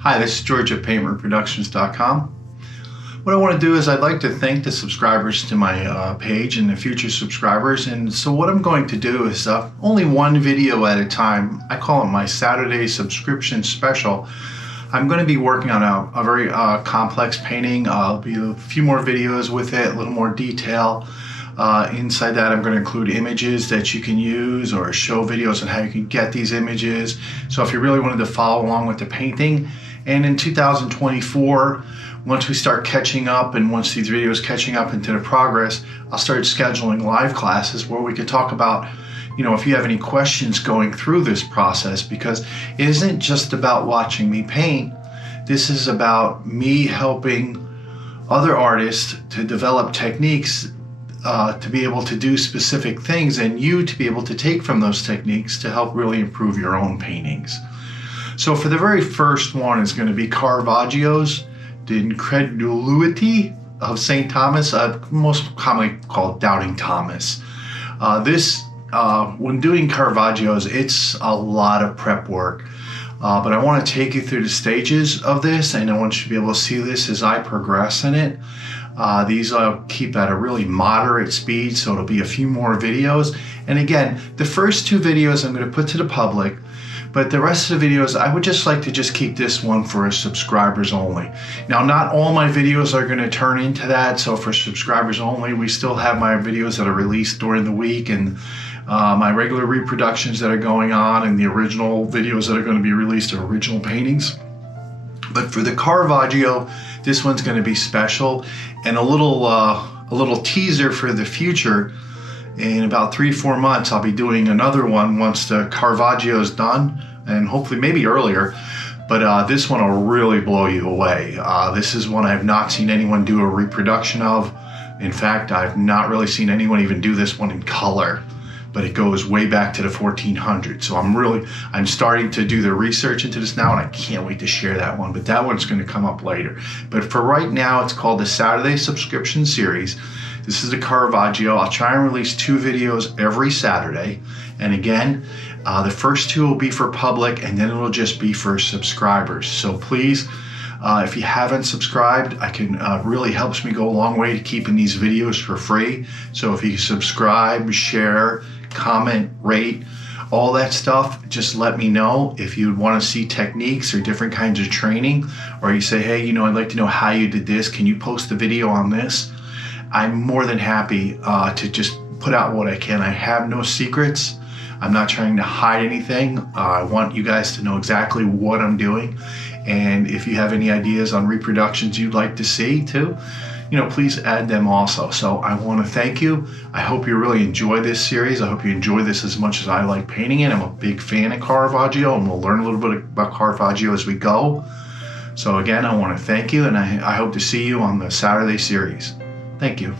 Hi, this is George at paintreproductions.com. What I want to do is I'd like to thank the subscribers to my page and the future subscribers. And so what I'm going to do is only one video at a time. I call it my Saturday subscription special. I'm going to be working on a very complex painting. I'll be a few more videos with it, a little more detail. Inside that, I'm going to include images that you can use or show videos on how you can get these images. So if you really wanted to follow along with the painting, and in 2024, once we start catching up and once these videos catching up into the progress, I'll start scheduling live classes where we could talk about, if you have any questions going through this process, because it isn't just about watching me paint. This is about me helping other artists to develop techniques to be able to do specific things, and you to be able to take from those techniques to help really improve your own paintings. So for the very first one is going to be Caravaggio's The Incredulity of Saint Thomas, most commonly called Doubting Thomas. When doing Caravaggios, it's a lot of prep work. But I want to take you through the stages of this, and I want you to be able to see this as I progress in it. These I'll keep at a really moderate speed, so it'll be a few more videos. And again, the first two videos I'm going to put to the public, but the rest of the videos, I would just like to keep this one for subscribers only. Now, not all my videos are going to turn into that, so for subscribers only, we still have my videos that are released during the week, and my regular reproductions that are going on, and the original videos that are going to be released are original paintings. But for the Caravaggio, this one's going to be special, and a little teaser for the future. In about 3-4 months, I'll be doing another one once the Caravaggio is done, and hopefully maybe earlier. But this one will really blow you away. This is one I've not seen anyone do a reproduction of. In fact, I've not really seen anyone even do this one in color. But it goes way back to the 1400s. So I'm starting to do the research into this now, and I can't wait to share that one. But that one's going to come up later. But for right now, it's called the Saturday Subscription Series. This is the Caravaggio. I'll try and release 2 videos every Saturday. And again, the first 2 will be for public, and then it'll just be for subscribers. So please, if you haven't subscribed, really helps me go a long way to keeping these videos for free. So if you subscribe, share, comment, rate, all that stuff, just let me know. If you want to see techniques or different kinds of training, or you say, hey, I'd like to know how you did this, can you post a video on this? I'm more than happy to just put out what I can. I have no secrets. I'm not trying to hide anything. I want you guys to know exactly what I'm doing. And if you have any ideas on reproductions you'd like to see too, please add them also. So I want to thank you. I hope you really enjoy this series. I hope you enjoy this as much as I like painting it. I'm a big fan of Caravaggio, and we'll learn a little bit about Caravaggio as we go. So again, I want to thank you, and I hope to see you on the Saturday series. Thank you.